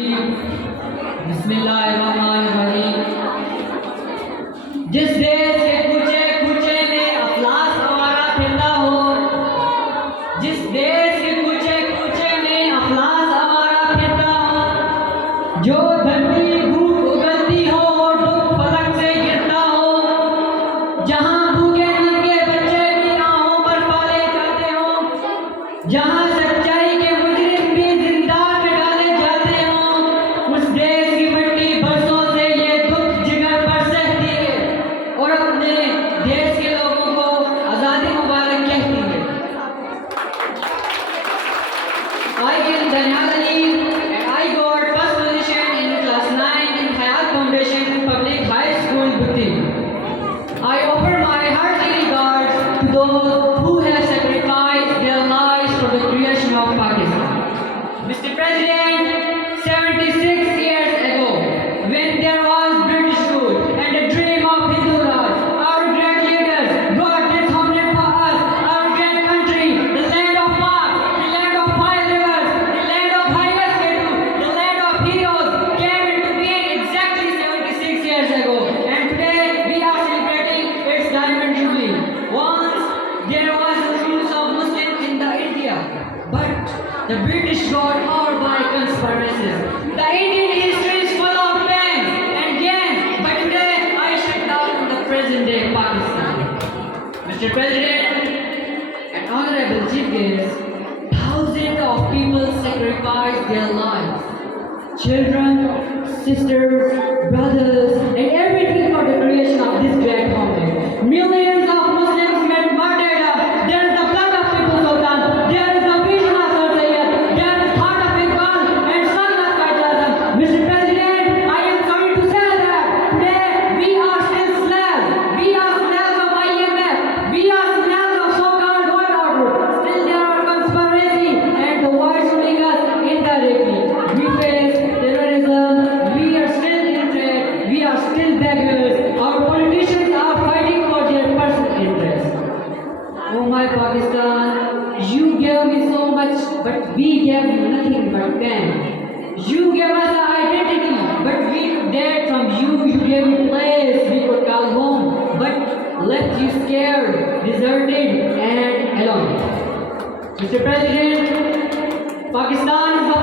بسم اللہ الرحمن الرحیم. جس دیش کے کوچے کوچے میں افلاس آوارہ پھرتا ہو، جس دیش کے کوچے کوچے میں افلاس آوارہ پھرتا ہو، جو دھرتی بھوک اگلتی ہو اور دکھ فلک سے گرتا ہو، جہاں بھوکے ننگے بچے بھی آہوں پر پالے جاتے ہوں، جہاں سچائی کے مجرم بھی زندان میں ڈالے جاتے ہوں، اس دیش کی مٹی برسوں سے یہ دکھ جگر پر سہتی ہے اور اپنے دیش کے لوگوں کو آزادی مبارک کہتی ہے. I am Danial and I got first position in class 9 in Hayat foundation public high school بکتی. I offer my hearty regards to those who have sacrificed their lives for the creation of Pakistan. Mr. President, 76 years ago, when there was British rule and the dream of Hindu Raj, our great leaders brought this homeland for us, our great country, the land of Pak, the land of five rivers, the land of highest schedule, the land of heroes, came into being exactly 76 years ago. And today we are celebrating its diamond jubilee. Once there was a rule of Muslims in the India, but the British got all by conspiracies. The Indian history is full of pain and gain, but today I shut down the present day Pakistan. Mr. President and honorable chief guests, thousands of people sacrificed their lives. Children, sisters, brothers, and everything for the creation of this great homeland. Millions of Muslims were martyred. There is the blood of Tipu Sultan. There is the vision of Sir Syed. There is heart of Iqbal and son of Qaidazam. Mr. President, I am sorry to say that today we are still slaves. We are slaves of IMF. We are slaves of so-called world order. Still there are conspiracy and the wars ruling us indirectly. We face terrorism. We are still in threat. We are still beggars. Our politicians are fighting for their personal interests. Oh my Pakistan, you gave me so much, but we gave you nothing but pain. You gave us an identity, but we dared from you. You gave me place we could call home, but left you scared, deserted, and alone. Mr. President, Pakistan is the